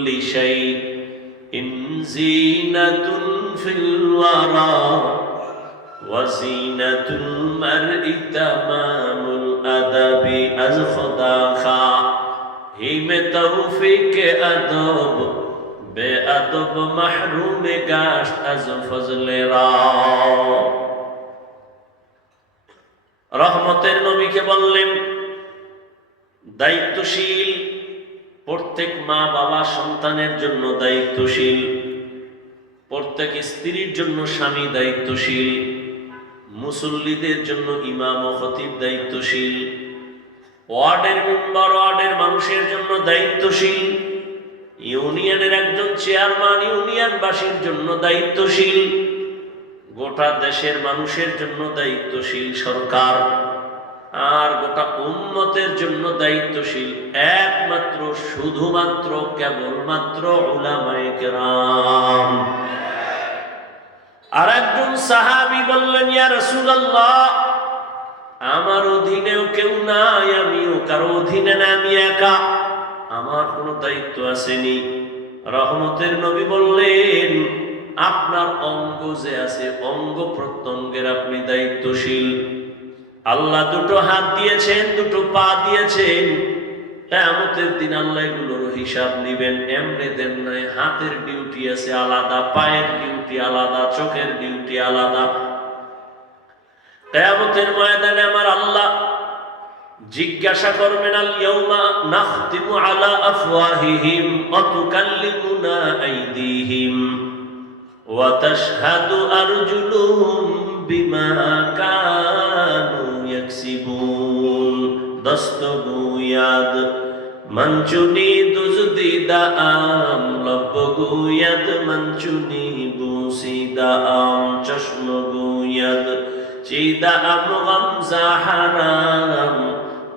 كل شيء إن زينة في الورى وزينة المرء تمام الأدب أزخداخا هيم توفيق أدب বেআদব মাহরুমে গাছ আজ ফজলে রহমতের নবীকে বললেন দায়িত্বশীল প্রত্যেক মা বাবা সন্তানের জন্য দায়িত্বশীল। প্রত্যেক স্ত্রীর জন্য স্বামী দায়িত্বশীল। মুসল্লিদের জন্য ইমাম ও দায়িত্বশীল। ওয়ার্ডের মেম্বার ওয়ার্ডের মানুষের জন্য দায়িত্বশীল। ইউনিয়নের একজন চেয়ারম্যান ইউনিয়নবাসীর জন্য দায়িত্বশীল। গোটা দেশের মানুষের জন্য দায়িত্বশীল সরকার। উম্মতের জন্য দায়িত্বশীল একমাত্র, শুধুমাত্র, কেবলমাত্র আর একজন সাহাবি বললেন আমার অধীনেও কেউ নাই, আমিও কারও অধীনে না, আমি একা। আমার কোনো দায়িত্ব আসেনি। রহমতের নবী বললেন, আপনার অঙ্গ যে আছে, অঙ্গ প্রত্যঙ্গের আপনি দায়িত্বশীল। আল্লাহ দুটো হাত দিয়েছেন, দুটো পা দিয়েছেন। কেয়ামতের দিন আল্লাহ এগুলোর হিসাব নিবেন। এমনি দেন নাই, হাতের ডিউটি আছে আলাদা, পায়ের ডিউটি আলাদা, চোখের ডিউটি আলাদা। কেয়ামতের ময়দানে আমার আল্লাহ জিজ্ঞাসা করবেন আল ইয়াউমা নাখতিমু আলা আফওয়াহিহিম ওয়া তুকাল্লিমুনা আইদিহিম ওয়া তাশহাদু আরজুলুহুম বিমা কানু ইয়াকসিবুন দস্তগুয়াদ মঞ্চুনি দুজদিদা আম লব্বগুয়াদ মঞ্চুনি বুসিদা আম চশমগুয়াদ চিদা আম গমজা হারাম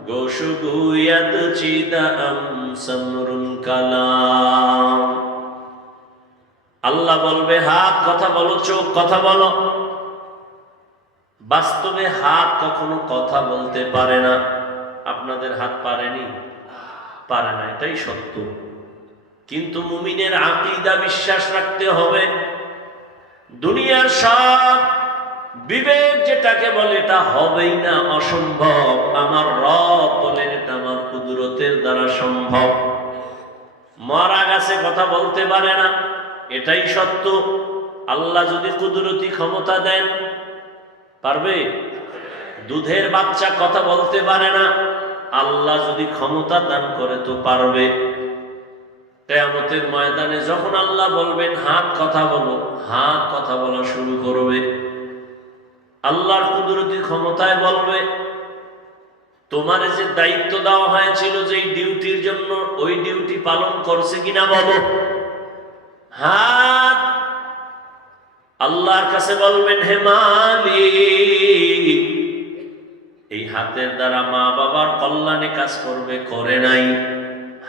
গোশুগুয়াদ চিদা আম সমরুন কালাম। আল্লাহ বলবে, হাত, কথা বলো, চোখ, কথা বলো। বাস্তবে হাত কখনো কথা বলতে পারে না। আপনাদের হাত পারেনি? পারে না এটাই সত্য। কিন্তু মুমিনের আকিদা বিশ্বাস রাখতে হবে। দুনিয়ার সব বিবেক যেটাকে বলে, এটা হবেই না অসম্ভব। আমার রব বলেন, এটা আমার কুদরতের দ্বারা সম্ভব। মরা গাছে, কথা বলতে পারে না। এটাই সত্য। আল্লাহ যদি কুদরতি ক্ষমতা দেন পারবে? দুধের বাচ্চা কথা বলতে পারে না। আল্লাহ যদি ক্ষমতা দান করে তো পারবে। ময়দানে যখন আল্লাহ বলবেন, হাত কথা বলো, হাত কথা বলা শুরু করবে। আল্লাহর কুদরতি ক্ষমতায় বলবে, তোমার যে দায়িত্ব দেওয়া হয়েছিল যে ডিউটির জন্য, ওই ডিউটি পালন করছে কিনা বলো? হাত আল্লাহর কাছে বলবেন, হে মালিক, এই হাতের দ্বারা মা বাবার কল্যাণে কাজ করবে, করে নাই।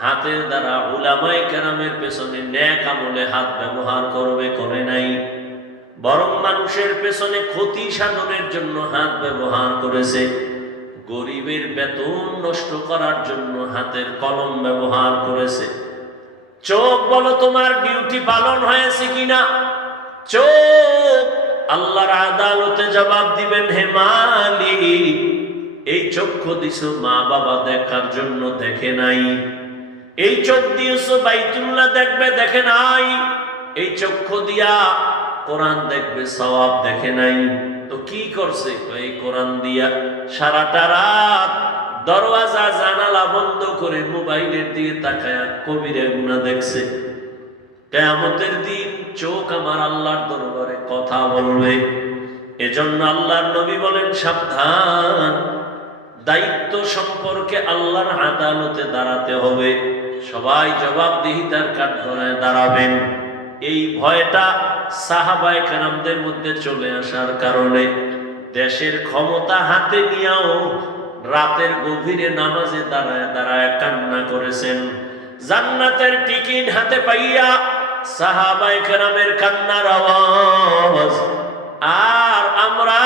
হাতের দ্বারা উলামাই কেরামের পেছনে ন্যাক আমলে হাত ব্যবহার করবে, করে নাই। বরং মানুষের পেছনে ক্ষতি সাধনের জন্য হাত ব্যবহার করেছে। গরিবের বেতন নষ্ট করার জন্য হাতের কলম ব্যবহার করেছে। চোখ বলো তোমার ডিউটি পালন হয়েছে কিনা? চোখ। আল্লাহর আদালতে জবাব দিবেন, হে মালিক, এই চক্ষু দিছ মা বাবা দেখার জন্য দেখে নাই। এই চোখ দিয়েছ বাইতুল্লাহ দেখবে, দেখে নাই। এই চক্ষু দিয়া কোরআন দেখবে, সওয়াব দেখে নাই। তো কি করছে? এই কোরআন দিয়া সারাটা রাত দরওয়াজা, জানালা বন্ধ করে মোবাইলের দিকে তাকায় কবিরে গুণা দেখছে। কেয়ামতের দিন চোখ আমার আল্লাহর দরবারে কথা বলবে। এজন্য আল্লাহর নবী বলেন, সাবধান। দায়িত্ব সম্পর্কে আল্লাহর আদালতে দাঁড়াতে হবে। সবাই জবাবদিহিতার কাঠগড়ায় দাঁড়াবেন। এই ভয়টা সাহাবায় কারামদের মধ্যে চলে আসার কারণে দেশের ক্ষমতা হাতে নিয়েও রাতের গভীরে নামাজে দাঁড়ায় দাঁড়ায় কান্না করেছেন। জান্নাতের টিকিট হাতে পাইয়া সাহাবাই কেরামের কান্নার আওয়াজ। আর আমরা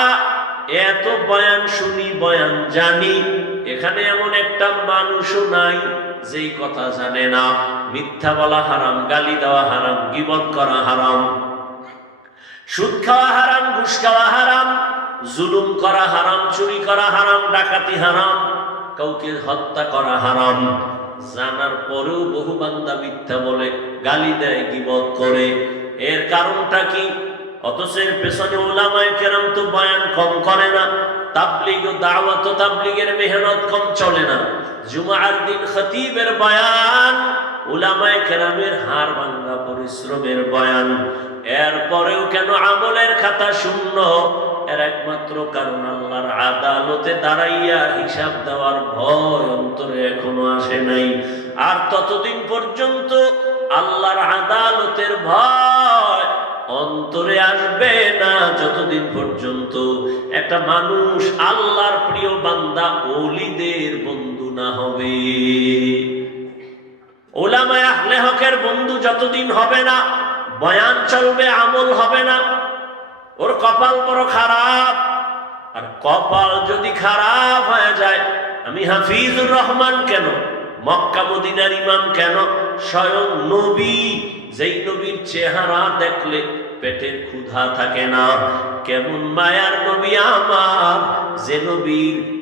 এত বয়ান শুনি, বয়ান জানি, এখানে এমন একটা মানুষও নাই যেই কথা জানে না। মিথ্যা বলা হারাম, গালি দেওয়া হারাম, গিবত করা হারাম, সুদ খাওয়া হারাম, ঘুষ খাওয়া হারাম, জুলুম করা হারাম, চুরি করা হারাম, ডাকাতি হারাম, কাউকে হত্যা করা হারাম। জানার পরেও বহু বান্দা মিথ্যা বলে, গালি দেয়, গিবত করে। এর কারণটা কি? অথচ এর পেছনে ওলামায় কেরাম তো বয়ান কম করে না, তাবলিগ ও দাওয়াত তাবলিগের মেহনত কম চলে না। জুমার দিন খতিবের বয়ান, উলামায়ে কেরামের হার ভাঙ্গা পরিশ্রমের বয়ান। এরপরেও কেন আমলের খাতা শূন্য? এর একমাত্র কারণ আল্লাহর আদালতে দাঁড়াইয়া হিসাব দেওয়ার ভয় অন্তরে এখনও আসে নাই। আর ততদিন পর্যন্ত আল্লাহর আদালতের ভয় অন্তরে আসবে না যতদিন পর্যন্ত। একটা মানুষ আল্লাহর প্রিয় বান্দা, ওলিদের বন্ধু না হবে। ওলামায় আহলে হকের বন্ধু যতদিন হবে না, বয়ান চলবে, আমল হবে না ওর কপাল বড় খারাপ। আর কপাল যদি খারাপ হয়ে যায়, আমি হাফিজুর রহমান কেন? মক্কা মদিনার ইমাম কেন? স্বয়ং নবী। যেই নবীর চেহারা দেখলে পেটের ক্ষুধা থাকে না। কেমন মায়ার নবী আমার। যে নবীর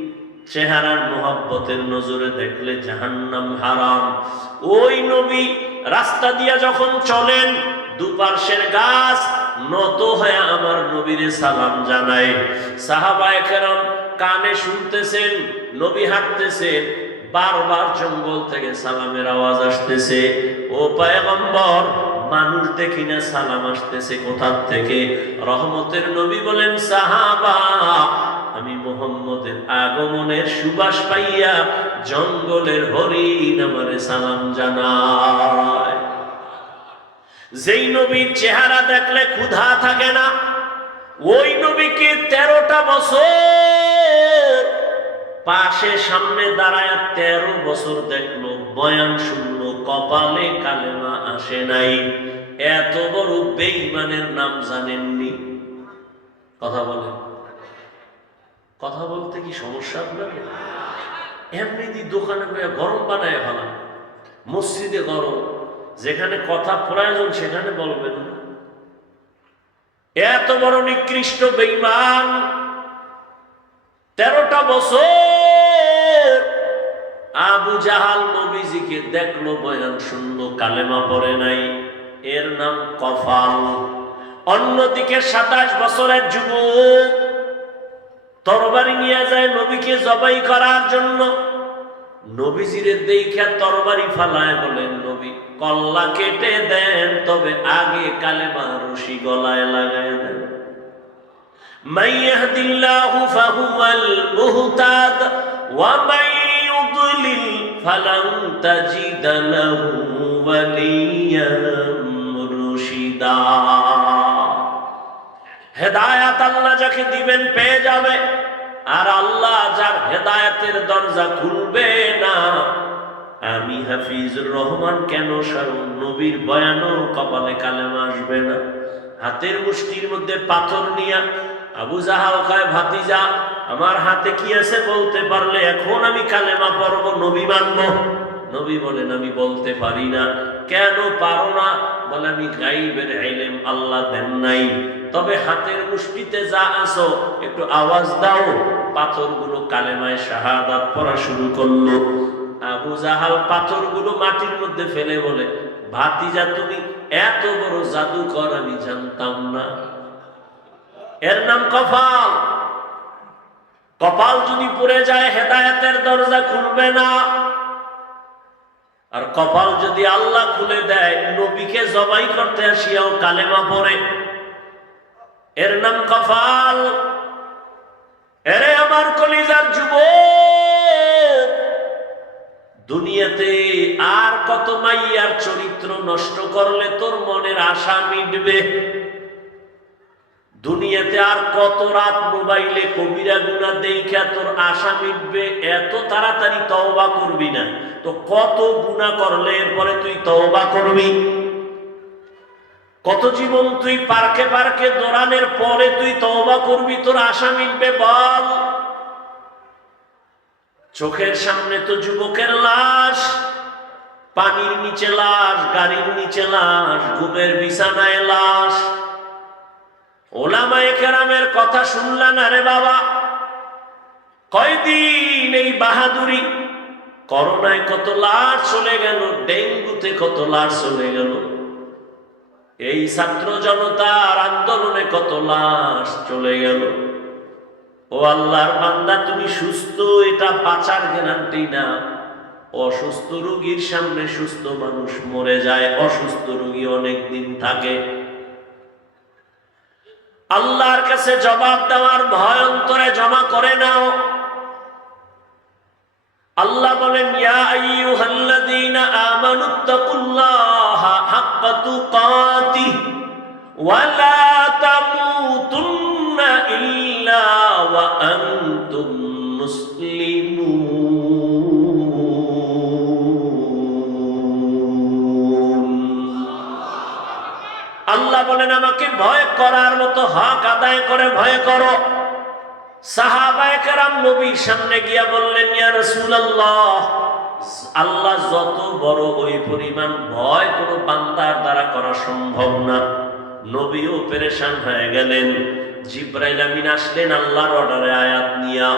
চেহারার মোহাব্বতের নজরে দেখলে জাহান্নাম হারাম। ওই নবী রাস্তা দিয়া যখন চলেন দুপার্শ্বের গাছ নত হয়ে আমার নবীরে সালাম জানায় সাহাবায়ে কেরাম কানে শুনতেছেন, নবী হাঁটতেছেন, বারবার জঙ্গল থেকে সালামের আওয়াজ আসতেছে। ও পায়গম্বর, মানুষ দেখি না সালাম আসতেছে কোথার থেকে? রহমতের নবী বলেন, সাহাবা, আমি মোহাম্মদের আগমনের সুবাস পাইয়া জঙ্গলের হরিণ আমারে সালাম জানায় যেই নবীর চেহারা দেখলে ক্ষুধা থাকে না, ওই নবীকে তেরোটা বছর পাশে সামনে দাঁড়ায় তেরো বছর দেখল, বয়ান শুনল, কপালে কালেমা আসে নাই। এত বড় বেইমানের নাম জানেননি। কথা বলেন। কথা বলতে কি সমস্যা আপনার? এমনিতেই দোকানে গরম বানায় ভালো মসজিদে গরম। যেখানে কথা প্রয়োজন সেখানে বলবেন এত বড় নিকৃষ্ট বেইমান তেরোটা বছর আবু জাহাল নবীজিকে দেখল বয়ান শুনলো, কালেমা পড়ে নাই, এর নাম কফাল। অন্যদিকে সাতাশ বছরের যুবক তরবারি নিয়ে যায় নবীকে জবাই করার জন্য। নবীজিরে দেখা তরবারি ফালায় বলেন নবী কল্লা কেটে দেন তবে আগে কালেমা রশি গলায় লাগায় দেন من يهد الله فهو المهتد ومن يضلل فلن تجد له وليا مرشدا হেদায়াত আল্লাহ যাকে দিবেন পেয়ে যাবে আর আল্লাহ যার হেদায়াতের দরজা খুলবে না। আমি হাফিজুর রহমান কেন স্বয়ং নবীর বয়ানও কপালে কালেমা আসবে না? হাতের মুষ্টির মধ্যে পাথর নিয়া আবু জাহাল ভাতিজা, আমার হাতে কি আছে বলতে পারলে এখন আমি কালেমা পড়ব, নবী মানব? নবী বলেন, আমি বলতে পারি না। কেন পারো না? বলে, আমি গাইবের আইলেম আল্লাহ দেন নাই। তবে হাতের মুষ্টিতে যা আসো একটু আওয়াজ দাও। পাথরগুলো কালেমায় শাহাদাত পড়া শুরু করল। আবু জাহাল পাথরগুলো মাটির মধ্যে ফেলে বলে, ভাতিজা, তুমি এত বড় জাদুকর আমি জানতাম না। এর নাম কপাল। কপাল যদি পড়ে যায়, হেদায়েতের দরজা খুলবে না। আর কপাল যদি আল্লাহ খুলে দেয়, নবীকে জবাই করতে আসিয়াও কালেমা পড়ে। এর নাম কফাল। এরে আমার কলিজার যুব দুনিয়াতে আর কত মাইয়ার চরিত্র নষ্ট করলে তোর মনের আশা মিটবে? দুনিয়াতে আর কত রাত মোবাইলে কবিরা গুনা দেখা তোর আশা মিটবে? এত তাড়াতাড়ি তওবা করবি না। তো কত গুণা করলে এরপরে তুই তওবা করবি? কত জীবন তুই পার্কে পার্কে দৌড়ানোর পরে তুই তওবা করবি, তোর আশা মিটবে, বল। চোখের সামনে তো যুবকের লাশ, পানির নিচে লাশ, গাড়ির নিচে লাশ, ঘুমের বিছানায় লাশ। ওলামায়ে কেরামের কথা শুনলা না রে বাবা। কয়দিন এই বাহাদুরি? করোনায় কত লাশ চলে গেল, ডেঙ্গুতে কত লাশ চলে গেল। এই ছাত্র জনতার আন্দোলনে কত লাশ চলে গেল? ও আল্লাহর বান্দা, তুমি সুস্থ, এটা বাঁচার গ্যারান্টি না। অসুস্থ রোগীর সামনে সুস্থ মানুষ মরে যায়, অসুস্থ রোগী অনেক দিন থাকে। আল্লাহর কাছে জবাব দেওয়ার ভয় অন্তরে জমা করে নাও। আল্লাহ বলেন, ইয়া আইয়ুহাল্লাযীনা আমানুত্তাকুল্লাহা তামুতুন্না ইল্লা ওয়া আনতুম মুসলিমুন আল্লাহ বলেন, আমাকে ভয় করার মতো হক আদায় করে ভয় করো। সাহাবায়ে কেরাম নবীর সামনে গিয়া বললেন, ইয়া রাসূলুল্লাহ আল্লাহ যত বড় ওই পরিমাণ ভয় কোনো পান্তার দ্বারা করা সম্ভব না। নবীও পেরেশান হয়ে গেলেন। জিব্রাইল আমিন আসলেন আল্লাহর অর্ডারে আয়াত নিয়া।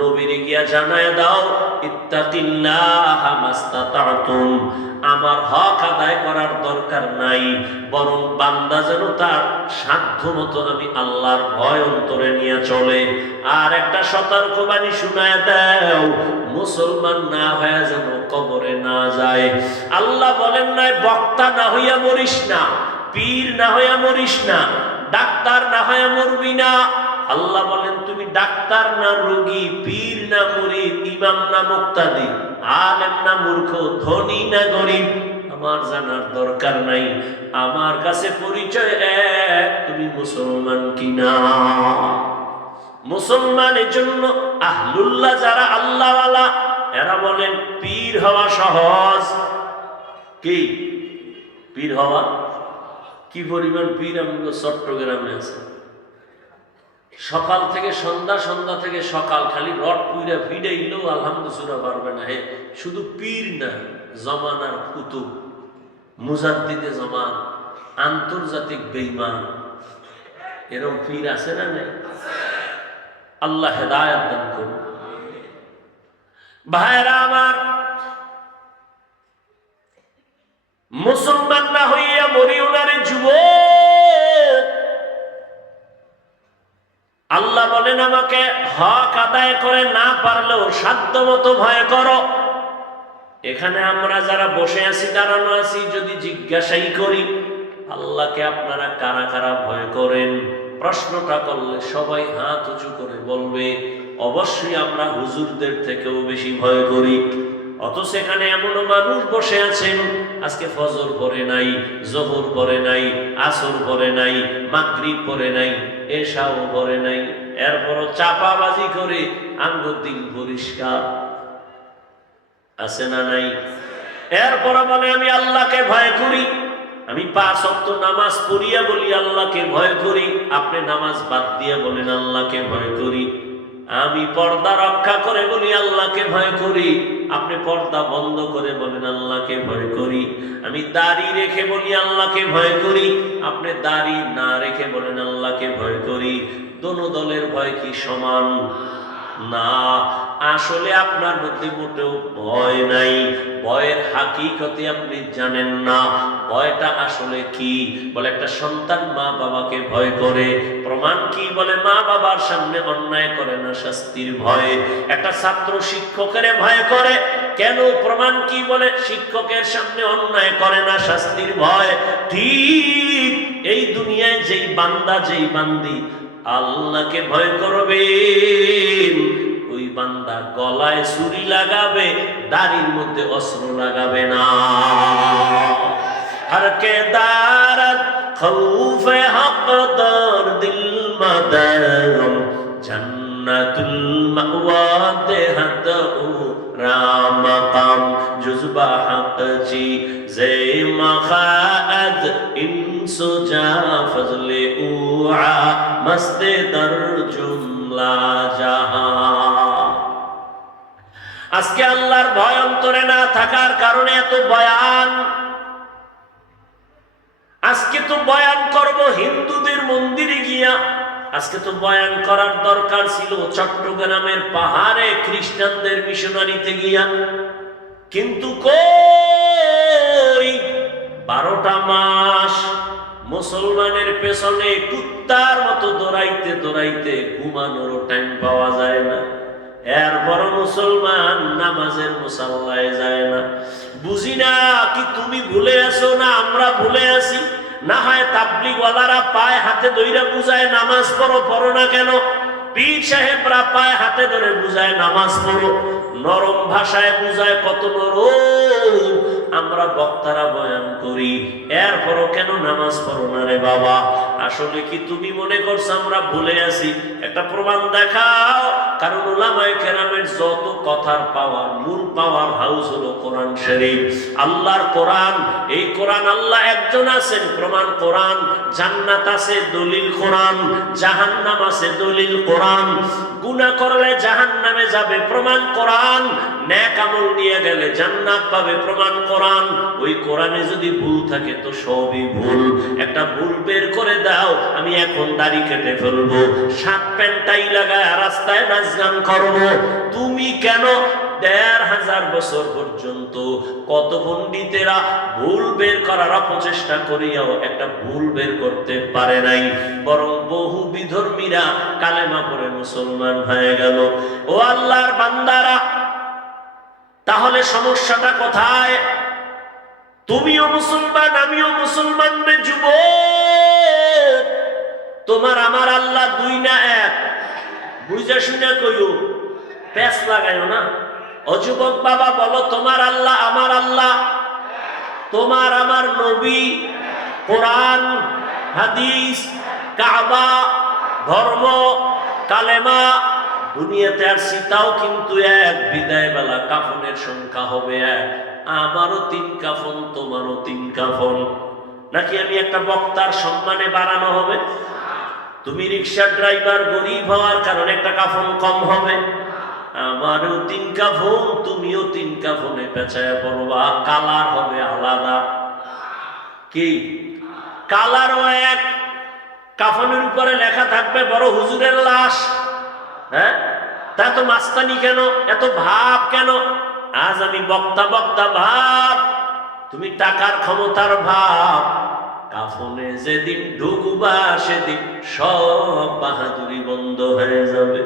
নবীরে গিয়া জানায় দাও, ইত্তাকিল্লাহ আমার হক আদায় করার দরকার নাই, বরং বান্দা যেন তার সাধ্য মতো আমি আল্লাহর ভয় অন্তরে নিয়ে চলে। আর একটা সতর্কবাণী শোনায় দাও, মুসলমান না হয়ে যেন কবরে না যায়। আল্লাহ বলেন নাই, বক্তা না হইয়া মরিস না, পীর না হইয়া মরিস না, ডাক্তার না হইয়া মরবি না। আল্লাহ বলেন, তুমি ডাক্তার না রোগী, পীর না মুরিদ, ইমাম না মুক্তাদি, আলেম না মূর্খ, ধনী না গরিব, আমার জানার দরকার নাই। আমার কাছে পরিচয় এক, তুমি মুসলমান কিনা? মুসলমানের জন্য আহলুল্লাহ যারা আল্লাহওয়ালা, এরা বলেন, পীর হওয়া সহজ। কি? পীর হওয়া? কি পরিমাণ পীর আমাদের চট্টগ্রামে আছে? সকাল থেকে সন্ধ্যা সন্ধ্যা থেকে সকাল খালি রড পুইরা ফিডাইলেও আলহামদুসুরা পারবে না হে। শুধু পীর না, জমানার কুতুব, মুজাদ্দিদে জমান আন্তর্জাতিক বেইমান এরকম পীর আছে না নাই? আল্লাহ হেদায়াত দান করুন। ভাইরা আমার মুসলমান না হইয়া মরি ওনারে যুবক আল্লাহ বলেন আমাকে হক আদায় করে না পারলেও সাধ্য মতো ভয় করো। এখানে আমরা যারা বসে আছি, দাঁড়ানো আছি, যদি জিজ্ঞাসাই করি, আল্লাহকে আপনারা কারা কারা ভয় করেন? প্রশ্নটা করলে সবাই হাত উঁচু করে বলবে, অবশ্যই আমরা হুজুরদের থেকেও বেশি ভয় করি। অথচ এখানে এমনও মানুষ বসে আছেন, আজকে ফজর পরে নাই, জোহর পরে নাই, আসর পরে নাই, মাগরিব পরে নাই। এশাও করে নাই। এরপরও চাপাবাজি করে আঙ্গুর দিন পরিষ্কার। আছে না নাই? এরপর বলে, আমি আল্লাহকে ভয় করি। আমি পাঁচ অক্ত নামাজ পড়িয়া বলি, আল্লাহকে ভয় করি। আপনি নামাজ বাদ দিয়ে বলেন, আল্লাহকে ভয় করি। আমি পর্দা রক্ষা করে বলি, আল্লাহকে ভয় করি। আপনি পর্দা বন্ধ করে বলেন, আল্লাহকে ভয় করি। আমি দাড়ি রেখে বলি, আল্লাহকে ভয় করি। আপনি দাড়ি না রেখে বলেন, আল্লাহকে ভয় করি। দোনো দলের ভয় কি সমান? না, আসলে আপনার মধ্যে মোটেও ভয় নাই। ভয়ের হাকিকতে আপনি জানেন না, ভয়টা আসলে কি? বলে একটা সন্তান মা বাবাকে ভয় করে। প্রমাণ কি? বলে মা বাবার সামনে অন্যায় করে না শাস্তির ভয়ে। একটা ছাত্র শিক্ষকের ভয় করে। কেন? প্রমাণ কি? বলে শিক্ষকের সামনে অন্যায় করে না শাস্তির ভয়। ঠিক এই দুনিয়ায় যেই বান্দা, যেই বান্দি আল্লাহকে ভয় করবেন। ওই বান্দা গলায় ছুরি লাগাবে, দাড়ির মধ্যে অস্ত্র লাগাবে না। হর কে দারত খৌফ হক দর দিল মাদারম জান্নাতুল মাওয়া দেহত ও রামাকাম। জুজবা হক জে মাখাদ ইনসু জা ফজলে উ মস্তে দর জুমলা জাহা। আজকে আল্লাহর ভয় অন্তরে না থাকার কারণে এত বয়ান। আজকে তো বয়ান করব হিন্দুদের মন্দিরে গিয়া। আজকে তো বয়ান করার দরকার ছিল চট্টগ্রামের পাহাড়ে খ্রিস্টানদের মিশনারিতে গিয়া। কিন্তু কই? বারোটা মাস মুসলমানের পেছনে কুত্তার মতো দৌড়াইতে দৌড়াইতে ঘুমানোরও টাইম পাওয়া যায় না। এরপর মুসলমান নামাজের মুসাল্লায় যায় না। বুঝি না কি তুমি ভুলে আছো না আমরা ভুলে আছি? না হয় তাবলিগওয়ালারা পায়ে হাতে দইরা বুঝায় নামাজ পড়ো পড়ো না কেন? পীর সাহেবরা পায়ে হাতে ধরে বুঝায় নামাজ পড়ো। নরম ভাষায় বুঝায় কত নরম আমরা বক্তারা বয়ান করি। এরপরও কেন নামাজ পড়ো না রে বাবা? আসলে কি তুমি মনে করছ আমরা ভুলে আছি? একটা প্রমাণ দেখাও। কারণ ওলামায়ে কেরামের যত কথার পাওয়ার, মূল পাওয়ার হাউস হলো কোরআন শরীফ। আল্লাহর কোরআন, এই কোরআন আল্লাহ একজন আছেন, প্রমাণ কোরআন। জান্নাত আছে, দলিল কোরআন। জাহান্নাম আছে, দলিল কোরআন। গুনাহ করলে জাহান্নামে যাবে, প্রমাণ কোরআন। ন্যাক আমল নিয়ে গেলে জান্নাত পাবে, প্রমাণ কোরআন। ওই কোরআনে যদি ভুল থাকে তো সবই ভুল। একটা ভুল বের করে দাও, আমি এখন দাড়ি কেটে ফেলব শার্ট প্যান্টাই লাগায় রাস্তায় নাচ গান করব। তুমি কেন দেড় হাজার বছর পর্যন্ত কত পণ্ডিতেরা ভুল বের করার অপচেষ্টা করিয়াও একটা ভুল বের করতে পারে নাই, বরং বহু বিধর্মীরা কালেমা পড়ে মুসলমান হয়ে গেল। ও আল্লাহর বান্দারা, তাহলে সমস্যাটা কোথায়? তুমিও মুসলমান, আমিও মুসলমান রে যুব তোমার আমার আল্লাহ দুই না এক। বুঝা শুনে কইও প্যাস লাগাইও না। অযুবক বাবা, বলো তোমার আল্লাহ আমার আল্লাহ? তোমার আমার নবী, কোরআন, হাদিস, কাবা, ধর্ম, কালেমা দুনিয়াতে আর সীতাও কিন্তু এক বিদায় বেলা কাফনের সংখ্যা হবে এক। আমারও তিন কাফন, তোমারও তিন কাফন। নাকি আমি একটা বক্তার সম্মানে বাড়ানো হবে? তুমি রিক্সা ড্রাইভার গরিব হওয়ার কারণে একটা কাফন কম হবে। আমারও তিন কাফন, তুমিও তিন কাফনে পেঁচায় পড়বা। কালার হবে আলাদা। কি? কালারও এক। কাফনের উপরে লেখা থাকবে, বড় হুজুরের লাশ। হ্যাঁ? তা এত মাস্তানি কেন? এত ভাব কেন? আজ আমি বক্তা বক্তা ভাব, তুমি টাকার ক্ষমতার ভাব। কাফনে যেদিন ঢুকবা সেদিন সব বাহাদুরি বন্ধ হয়ে যাবে।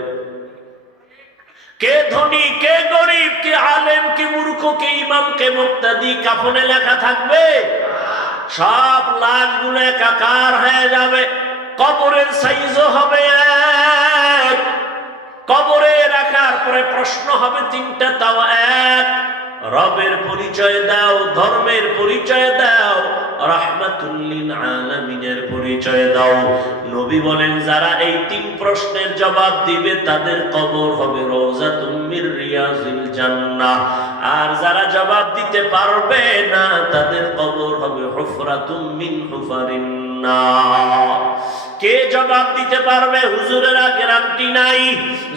কে ধনী, কে গরিব, কে আলেম, কে মূর্খ, কে ইমাম, কে মুক্তাদি, কাফনে লেখা থাকবে? সব লাশগুলো একাকার হয়ে যাবে, কবরের সাইজও হবে এক। কবরে রাখার পরে প্রশ্ন হবে তিনটা, তাও এক। রবের পরিচয় দাও, ধর্মের পরিচয় দাও রাহমাতুল্লিল আলামিনের পরিচয় দাও। নবী বলেন, যারা এই তিন প্রশ্নের জবাব দিবে, তাদের কবর হবে রওজাতুম তুমির রিয়াজিল জান্নাহ। আর যারা জবাব দিতে পারবে না, তাদের কবর হবে হুফরাতুম মিন হুফারিন কে জবাব দিতে পারবে? হুজুরেরা গ্যারান্টি নাই।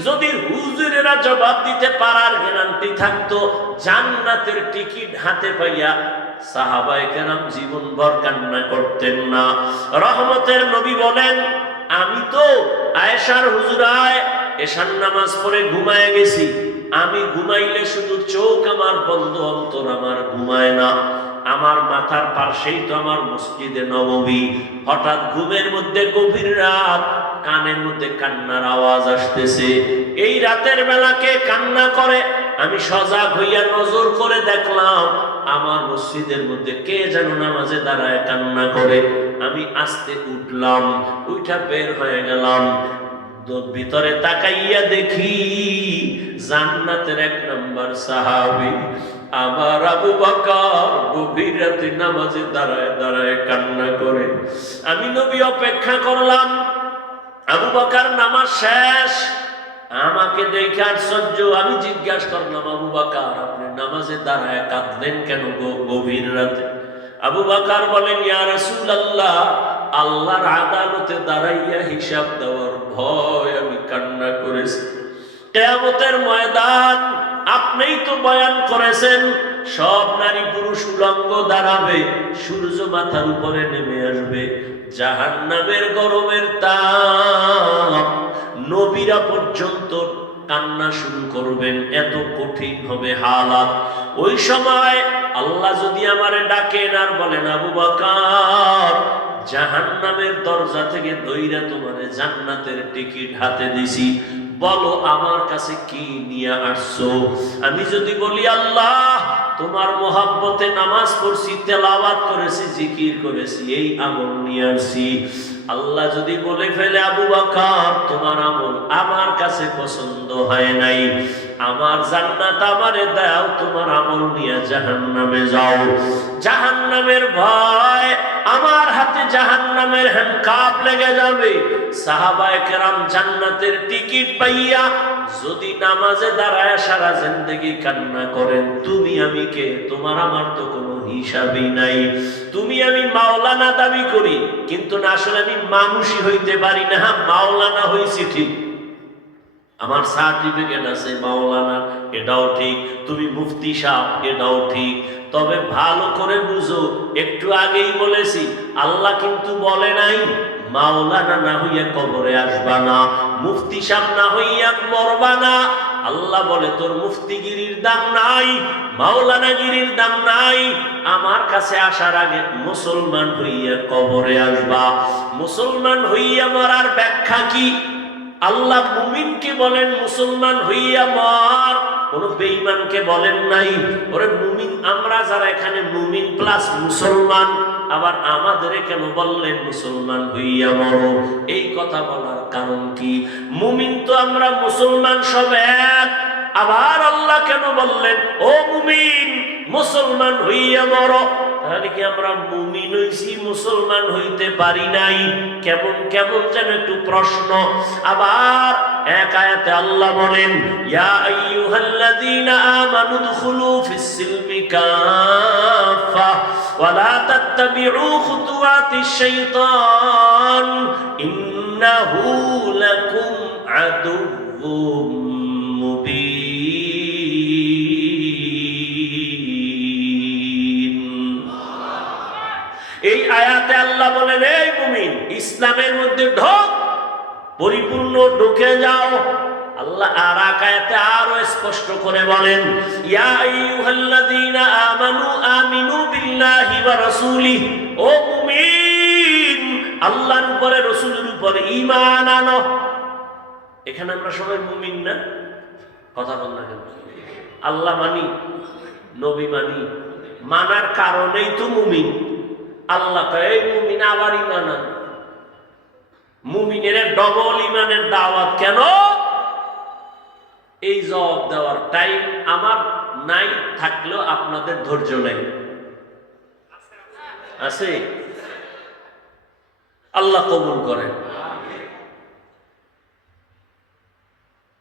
যদি হুজুরেরা জবাব দিতে পারার গ্যারান্টি থাকতো, জান্নাতের টিকিট হাতে পাইয়া সাহাবায়ে কেরাম জীবনভর কান্না করতেন না। রহমতের নবী বলেন আমি তো আয়েশার হুজুরায় এশার নামাজ পড়ে ঘুমায় গেছি। আমি ঘুমাইলে শুধু চোখ আমার বন্ধ, অন্তর আমার ঘুমায় না। আমার মাথার পাশেই তো আমার মসজিদে নবমী। হঠাৎ ঘুমের মধ্যে গভীর রাত, কানের মধ্যে কান্নার আওয়াজ আসতেছে। এই রাতের বেলাকে কান্না করে? আমি সজাগ হইয়া নজর করে দেখলাম, আমার মসজিদের মধ্যে কে যেন নামাজে দাঁড়ায় কান্না করে। আমি আস্তে উঠলাম উঠা বের হয়ে গেলাম। ভিতরে তাকাইয়া দেখি জান্নাতের এক নম্বর সাহাবি আমার আবু বাকর গভীর রাতে নামাজে দাঁড়ায় দাঁড়ায় কান্না করে। আমি নবী অপেক্ষা করলাম, আবু বাকার, নামাজ শেষ? আমাকে দেখে আশ্চর্য, আমি জিজ্ঞাসা করলাম, আবু বাকার, আপনি নামাজে দাঁড়ায় কাঁদলেন কেন গভীর রাতে? আবু বাকার বলেন, ইয়া আল্লাহ আল্লাহর আদালতে দাঁড়াইয়া হিসাব দেওয়ার ভয় আমি কান্না করেছি। কেয়ামতের ময়দান, আপনিই তো বয়ান করেছেন, সব নারী পুরুষ উলঙ্গ দাঁড়াবে, সূর্য মাথার উপরে নেমে আসবে, জাহান্নামের গরমের তাপ, নবীরা পর্যন্ত কান্না শুরু করবেন, এত কঠিন হবে হালাত। ওই সময় আল্লাহ যদি আমারে ডাকেন আর বলেন, আবু বকর, জাহান্নামের দরজা থেকে দইরা তোমারে জান্নাতের টিকিট হাতে দিছি। বলো, আমার কাছে কি নিয়ে আসছো? আমি যদি বলি, আল্লাহ, তোমার মোহাব্বতে নামাজ পড়ছি, তেলাওয়াত করেছি, জিকির করেছি, এই আমল নিয়ে আসছি। আল্লাহ যদি বলে ফেলে, আবু বকর, তোমার আমল আমার কাছে পছন্দ হয় নাই। আমার জান্নাত আমারে দাও, তোমার আমল নিয়ে জাহান্নামে যাও। জাহান্নামের ভয় আমার হাতে জাহান্নামের হ্যান্ডকাপ লেগে যাবে। সাহাবায়ে কেরাম জান্নাতের টিকিট পাইয়া যদি নামাজে দাঁড়ায় সারা জিন্দেগি কান্না করেন, তুমি আমি কে? তোমার আমার তো কোনো হিসাবই নাই। তুমি আমি মাওলানা দাবি করি কিন্তু না আসলে আমি মানুষই হইতে পারি না। হ্যাঁ, মাওলানা হইছি ঠিক। আমার সার্টিফিকেট আছে মাওলানা এটাও ঠিক। তুমি মুফতি সাহ এটাও ঠিক। তবে ভালো করে বুঝো একটু আগেই বলেছি আল্লাহ কিন্তু বলে নাই মাওলানা না হইয়া কবরে আসবা না, মুফতি সাহ না হইয়া মরবা না। আল্লাহ বলে, তোর মুফতিগিরির দাম নাই, মাওলানাগিরির দাম নাই। আমার কাছে আসার আগে মুসলমান হইয়া কবরে আসবা। মুসলমান হইয়া মরার ব্যাখ্যা কি? আল্লাহ মুমিনকে বলেন, মুসলমান হইয়া মর। কোন বেঈমানকে বলেন নাই। ওরে মুমিন, আমরা যারা এখানে মুমিন প্লাস মুসলমান আবার আমাদের কেন বললেন, মুসলমান হইয়া মরো। এই কথা বলার কারণ কি? মুমিন তো আমরা মুসলমান সব এক। আবার আল্লাহ কেন বললেন, ও মুমিন, মুসলমান হইয়া মরো? তাহলে কি আমরা মুমিন হইছি, মুসলমান হইতে পারি নাই? কেমন কেমন যেন একটু প্রশ্ন। আবার এক আয়াতে আল্লাহ বলেন, ইয়া আইয়ুহাল্লাযীনা আমানু দুখুলু ফিস সিলমি কাফা ওয়ালা তাত্তাবিউ খুতুওয়াতিশ শাইতান, ইন্নাহু লাকুম আদুউম মুবিন। এই আয়াতে আল্লাহ বলেন, এই মুমিন, ইসলামের মধ্যে ঢোক, পরিপূর্ণ ঢুকে যাও। আল্লাহ আর এক আয়াতে আরও স্পষ্ট করে বলেন, ইয়া আইয়ুহাল্লাযীনা আমানু আমিনু বিল্লাহি ওয়া রাসূলিহি, ও মুমিন, আল্লাহর উপরে, রাসূলের উপরে ঈমান আনো। এখানে আমরা সবাই মুমিন না? কথা বল না কেন? আল্লাহ মানি, নবী মানি, মানার কারণেই তো মুমিন। আল্লাহ কয়, এই মুমিন আবার ইমান মুমিনের ডবল ইমানের দাওয়াত কেন? এই জবাব দেওয়ার টাইম আমার নাই, থাকলেও আপনাদের ধৈর্য নেই। আছে? আল্লাহ কবুল করেন।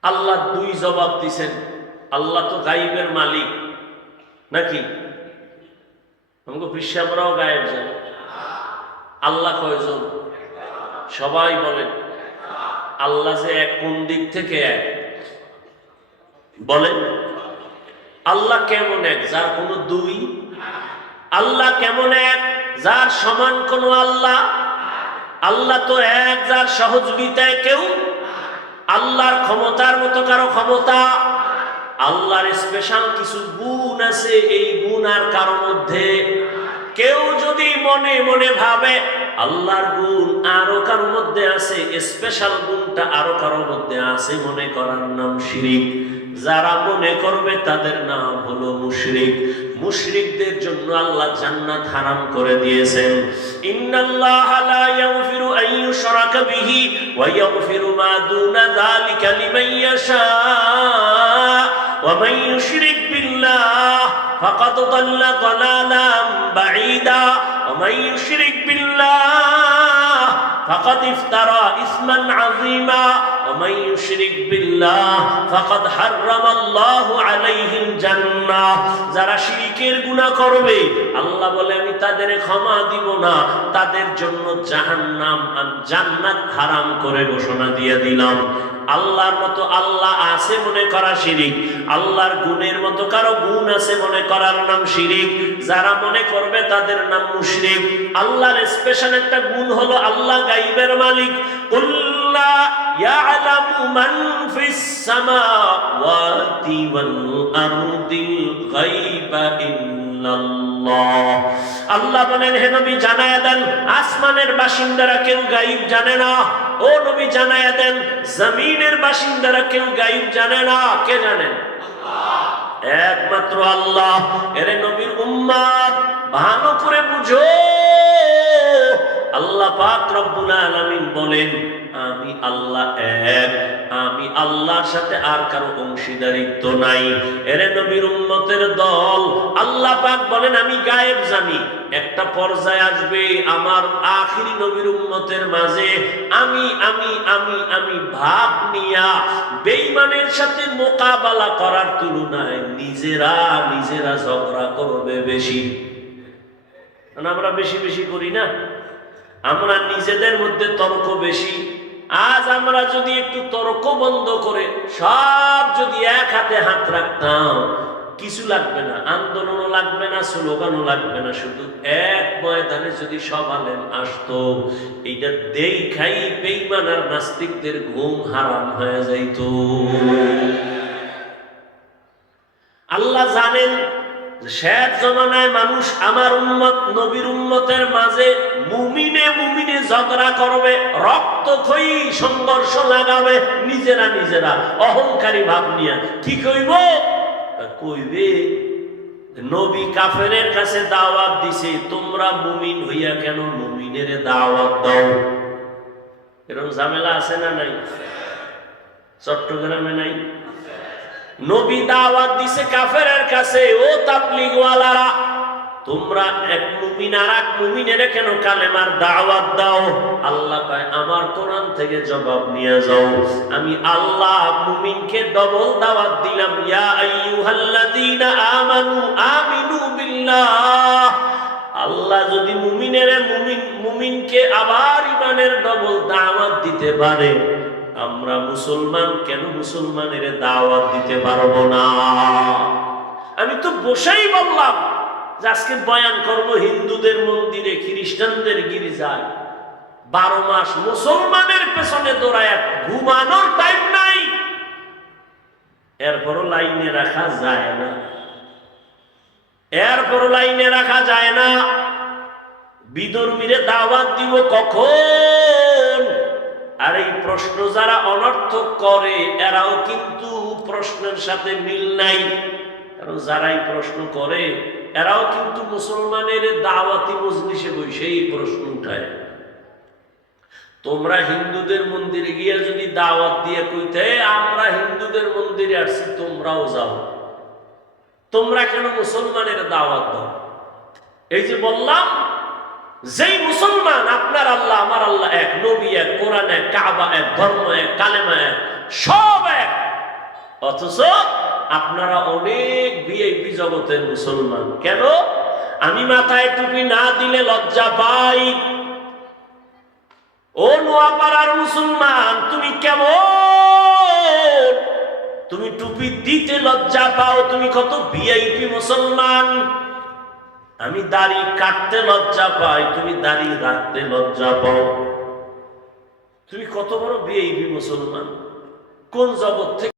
আল্লাহ দুই জবাব দিছেন। আল্লাহ তো গাইবের মালিক। নাকি? আমাকে বিশ্বামরাও গায়েব যান। আল্লাহ কয়জন? সবাই বলেন। আল্লাহ যে এক কোন দিক থেকে এক। বলেন আল্লাহ কেমন এক? যার কোনো দুই? আল্লাহ কেমন এক? যার সমান কোন আল্লাহ? আল্লাহ তো এক, যার সহযোগিতায় কেউ? আল্লাহর ক্ষমতার মতো কারও ক্ষমতা? আল্লাহর স্পেশাল কিছু গুণ আছে, এই গুণ আর কারও মধ্যে? কেউ যদি মনে মনে ভাবে, আল্লাহর গুণ আরও কারোর মধ্যে আছে স্পেশাল গুণটা আরও কারোর মধ্যে আছে, মনে করার নাম শিরিক। যারা মনে করবে তাদের নাম হলো মুশরিক। মুশরিকদের জন্য আল্লাহ জান্নাত হারাম করে দিয়েছেন। ইন্নাল্লাহ লা ইয়াগফিরু আন ইউশরাকা বিহি ওয়া ইয়াগফিরু মা দুনা যালিকা লিমান ইয়াশা। ওয়া মান ইউশরিক বিল্লাহ ফাকাদ দাল্লা দালালাম বাঈদা। ওয়া মান ইউশরিক বিল্লাহ ফাকাদ ইফতারা ইসমান আযীমা ومن يشرك بالله فقد حرم الله عليه الجنة যারা শিরকের গুনাহ করবে আল্লাহ বলে আমি তাদের ক্ষমা দিব না তাদের জন্য জাহান্নাম আর জান্নাত হারাম করে ঘোষণা দিয়ে দিলাম আল্লাহর মতো আল্লাহ আছে মনে করা শিরিক। আল্লাহর গুণের মতো কারও গুণ আছে মনে করার নাম শিরিক। যারা মনে করবে তাদের নাম মুশরিক। আল্লাহর স্পেশাল একটা গুণ হলো আল্লাহ গাইবের মালিক। আল্লাহ বলেন, হে নবী, জানায়া দেন, আসমানের বাসিন্দারা কেউ গাইব জানে না। ও নবী জানাইয়া দেন, জমিনের বাসিন্দারা কেউ গাইব জানে না, কে জানেন একমাত্র আল্লাহ, এরে নবীর উম্মাদ, ভালো করে বুঝো। আল্লাহ পাক রব্বুল আলামিন বলেন আমি আল্লাহ এক, আমি আল্লাহর সাথে আর কারও অংশীদারিত্ব নাই। এরে নবীর উম্মতের দল, আল্লাহ পাক বলেন, আমি গায়েব জানি একটা পর্যায়ে আসবে আমার আখিরি নবীর উম্মতের মাঝে। আমি আমি আমি আমি ভাব নিয়া বেঈমানের সাথে মোকাবেলা করার তুলনায় নিজেরা নিজেরা ঝগড়া করবে বেশি। আমরা বেশি বেশি করি না। আমরা নিজেদের মধ্যে তর্ক বেশি। আজ আমরা যদি একটু তর্ক বন্ধ করে, সব যদি এক হাতে হাত রাখতাম, কিছু লাগবে না, আন্দোলনও লাগবে না, স্লোগানও লাগবে না, শুধু এক ময়দানে যদি সব আলেন আসতো, এইটা দেই খাই বেইমান আর নাস্তিকদের ঘুম হারাম হয়ে যাইতো আল্লাহ জানেন যে শেষ জমানায় মানুষ আমার উম্মত, নবীর উম্মতের মাঝে মুমিনে মুমিনে ঝগড়া করবে, রক্ত খই সংঘর্ষ লাগাবে, নিজেরা নিজেরা অহংকারী ভাব নিয়ে। কি কইব? কইবে, নবী কাফেরের কাছে দাওয়াত দিছে, তোমরা মুমিন হইয়া কেন মুমিনের দাওয়াত দাও? এরকম ঝামেলা আছে না নাই? চট্টগ্রামে নাই? নবী দাওয়াত দিছে কাফেরের কাছে, ও তাবলিগওয়ালারা, তোমরা এক মুমিন আর এক মুমিনের কেন কালেমার দাওয়াত দাও? আল্লাহ কয়, আমার কোরআন থেকে জবাব নিয়ে যাও। আমি আল্লাহ মুমিনকে ডবল দাওয়াত দিলাম। ইয়া আইয়ুহাল্লাযীনা আমানু আমিনু বিল্লাহ। আল্লাহ যদি মুমিনের মুমিন, মুমিনকে আবার ইমানের ডবল দাওয়াত দিতে পারে আমরা মুসলমান, কেন মুসলমানের দাওয়াত দিতে পারব না? আমি তো বসেই বললাম যে আজকে বয়ান করব, হিন্দুদের মন্দিরে, খ্রিস্টানদের গির্জায়। বারো মাস মুসলমানের পেছনে দৌড়ায়, ঘুমানোর টাইম নাই। এরপরও লাইনে রাখা যায় না। এরপরও লাইনে রাখা যায় না। বিদর্মীরে দাওয়াত দিব কখন? আর এই প্রশ্ন যারা অনর্থক করে, এরাও কিন্তু প্রশ্নের সাথে মিল নাই। কারণ যারাই প্রশ্ন করে, এরাও কিন্তু মুসলমানের দাওয়াতি মজলিসে এই প্রশ্ন উঠায়। তোমরা হিন্দুদের মন্দিরে গিয়ে যদি দাওয়াত দিয়ে কইতে, আমরা হিন্দুদের মন্দিরে আসছি, তোমরাও যাও। তোমরা কেন মুসলমানের দাওয়াত দাও? এই যে বললাম যেই মুসলমান, আপনার আল্লাহ, আমার আল্লাহ এক, নবী এক, কোরআন এক, কাবা এক, ধর্ম এক, কালেমা এক, সব এক। অথচ আপনারা অনেক ভিআইপি জগতের মুসলমান। কেন? আমি মাথায় টুপি না দিলে লজ্জা পাই। ও নোয়াপাড়ার মুসলমান, তুমি কেমন? তুমি টুপি দিতে লজ্জা পাও, তুমি কত ভিআইপি মুসলমান? আমি দাড়ি কাটতে লজ্জা পাই, তুমি দাড়ি রাখতে লজ্জা পাও। তুমি কত বড় বিয়ে মুসলমান? কোন জগৎ থেকে